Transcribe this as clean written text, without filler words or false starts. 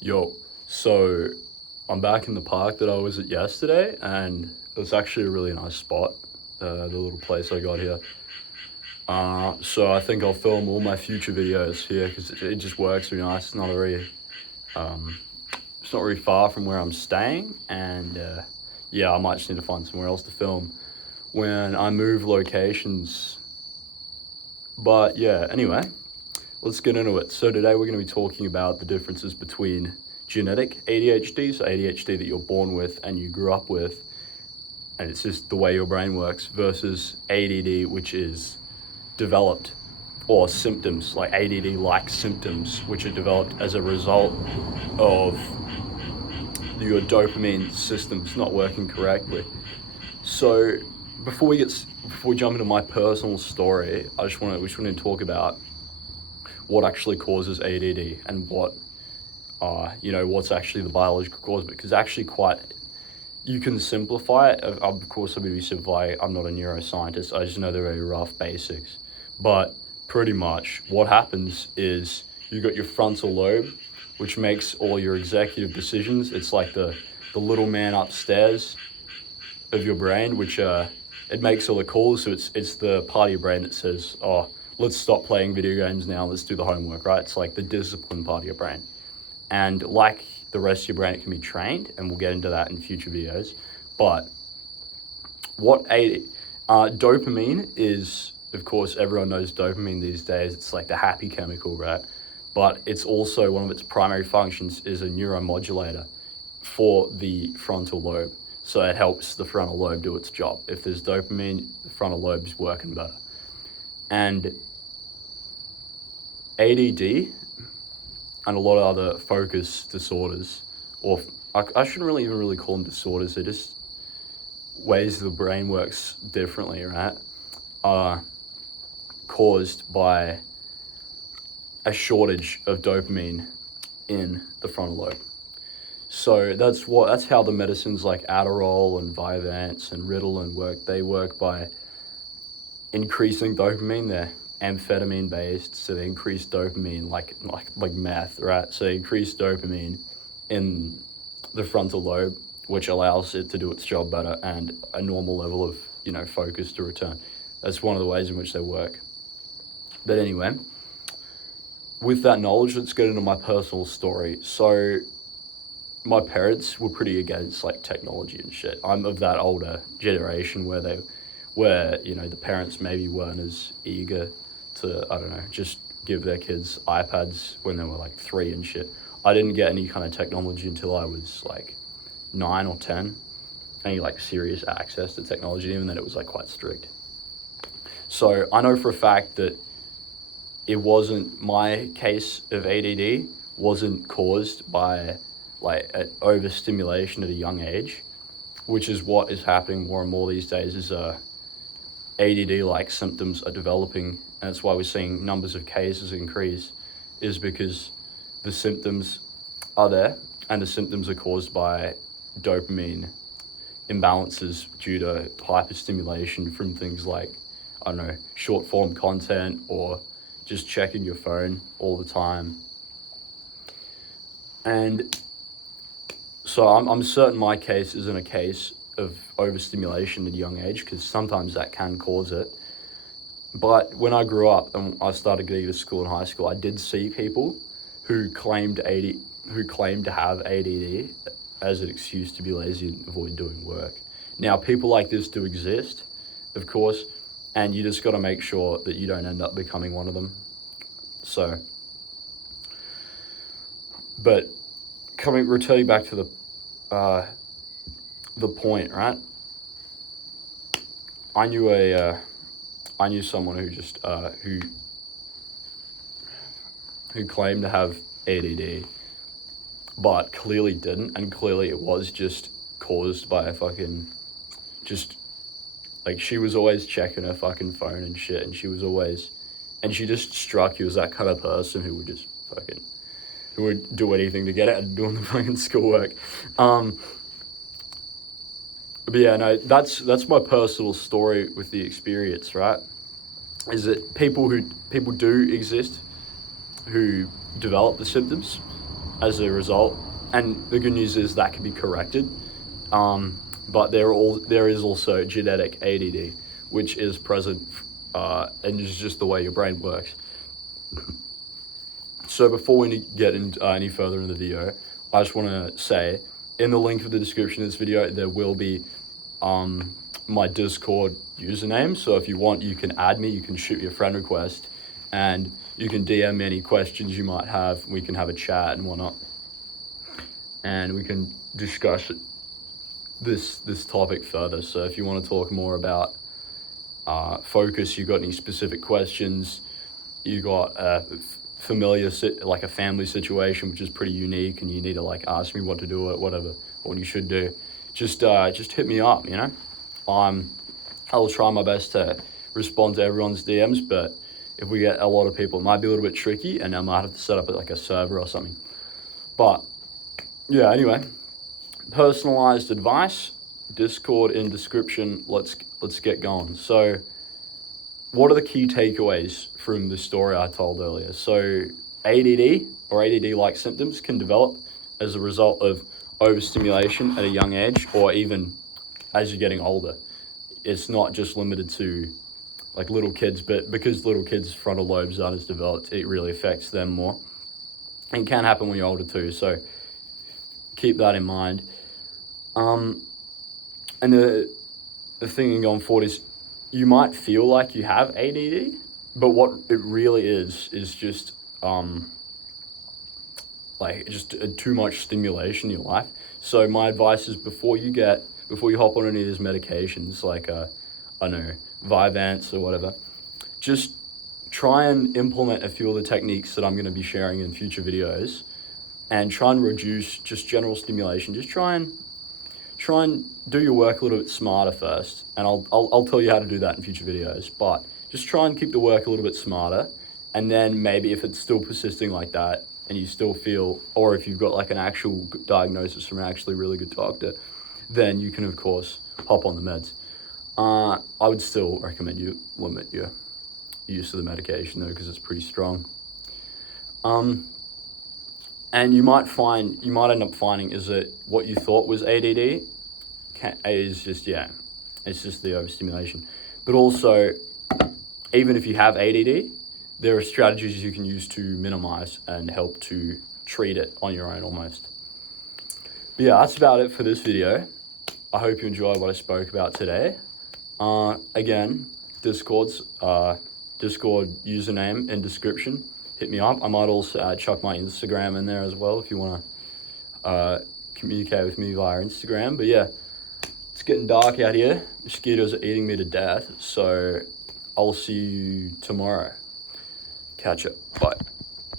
Yo, so I'm back in the park that I was at yesterday, and it was actually a really nice spot, the little place I got here. So I think I'll film all my future videos here because it just works really nice. Um, it's not really far from where I'm staying, and yeah, I might just need to find somewhere else to film when I move locations. But yeah, anyway, let's get into it. So today we're going to be talking about the differences between genetic ADHD, so ADHD that you're born with and you grew up with, and it's just the way your brain works, versus ADD, which is developed, or symptoms like ADD-like symptoms, which are developed as a result of your dopamine system's not working correctly. So before we jump into my personal story, we just want to talk about what actually causes ADD and what's actually the biological cause, because actually you can simplify it. Of course, I'm going to be simplifying. I'm not a neuroscientist. I just know the very rough basics. But pretty much what happens is you got your frontal lobe, which makes all your executive decisions. It's like the little man upstairs of your brain, which it makes all the calls. So it's the part of your brain that says, oh, let's stop playing video games now, let's do the homework, right? It's like the discipline part of your brain. And like the rest of your brain, it can be trained, and we'll get into that in future videos. But dopamine is, of course, everyone knows dopamine these days. It's like the happy chemical, right? But it's also, one of its primary functions is a neuromodulator for the frontal lobe. So it helps the frontal lobe do its job. If there's dopamine, the frontal lobe's working better. And ADD and a lot of other focus disorders, or I shouldn't really even really call them disorders, they're just ways the brain works differently, right? Are caused by a shortage of dopamine in the frontal lobe. So that's how the medicines like Adderall and Vyvanse and Ritalin work. They work by increasing dopamine. They're amphetamine based, so they increase dopamine like meth, right? So they increase dopamine in the frontal lobe, which allows it to do its job better and a normal level of focus to return. That's one of the ways in which they work. But anyway, with that knowledge, let's get into my personal story. So my parents were pretty against like technology and shit. I'm of that older generation where the parents maybe weren't as eager to, I don't know, just give their kids iPads when they were like 3 and shit. I didn't get any kind of technology until I was like 9 or 10. Any like serious access to technology, even then it was like quite strict. So I know for a fact that it wasn't, my case of ADD wasn't caused by like overstimulation at a young age, which is what is happening more and more these days. Is ADD-like symptoms are developing, and that's why we're seeing numbers of cases increase, is because the symptoms are there, and the symptoms are caused by dopamine imbalances due to hyperstimulation from things like, I don't know, short-form content or just checking your phone all the time. And so I'm certain my case isn't a case of overstimulation at a young age, because sometimes that can cause it. But when I grew up and I started getting to school and high school, I did see people who claimed to have ADD as an excuse to be lazy and avoid doing work. Now, people like this do exist, of course, and you just got to make sure that you don't end up becoming one of them. So, but returning back to the point, right? I knew someone who just who claimed to have ADD, but clearly didn't, and clearly it was just caused by she was always checking her fucking phone and shit, and she just struck you as that kind of person who would do anything to get out of doing the fucking schoolwork. But yeah, no, that's my personal story with the experience, right? Is that people do exist who develop the symptoms, as a result. And the good news is that can be corrected. But there is also genetic ADD, which is present, and is just the way your brain works. So before we get any further in the video, I just want to say, in the link of the description of this video, there will be my Discord username. So if you want, you can add me, you can shoot me a friend request, and you can DM me any questions you might have. We can have a chat and whatnot, and we can discuss this topic further. So if you want to talk more about focus, you got any specific questions, you got a like a family situation which is pretty unique, and you need to like ask me what to do or whatever, what you should do, just hit me up. I'll try my best to respond to everyone's DMs, but if we get a lot of people, it might be a little bit tricky, and I might have to set up like a server or something. But yeah, anyway, personalized advice, Discord in description. Let's get going. So what are the key takeaways from the story I told earlier? So ADD or ADD-like symptoms can develop as a result of overstimulation at a young age, or even as you're getting older. It's not just limited to like little kids, but because little kids' frontal lobes aren't as developed, it really affects them more. And it can happen when you're older too, so keep that in mind. And the thing going forward is, you might feel like you have ADD, but what it really is just too much stimulation in your life. So my advice is, before you hop on any of these medications, like Vyvanse or whatever, just try and implement a few of the techniques that I'm going to be sharing in future videos, and try and reduce just general stimulation. Just try and do your work a little bit smarter first, and I'll tell you how to do that in future videos. But just try and keep the work a little bit smarter, and then maybe if it's still persisting like that, and you still feel, or if you've got like an actual diagnosis from an actually really good doctor, then you can of course hop on the meds. I would still recommend you limit your use of the medication though, because it's pretty strong. And you might end up finding is that what you thought was ADD is just, it's just the overstimulation. But also, even if you have ADD, there are strategies you can use to minimize and help to treat it on your own almost. But yeah, that's about it for this video. I hope you enjoyed what I spoke about today. Again, Discord username in description. Hit me up. I might also chuck my Instagram in there as well if you want to communicate with me via Instagram. But yeah, it's getting dark out here. Mosquitoes are eating me to death. So I'll see you tomorrow. Catch up. Bye.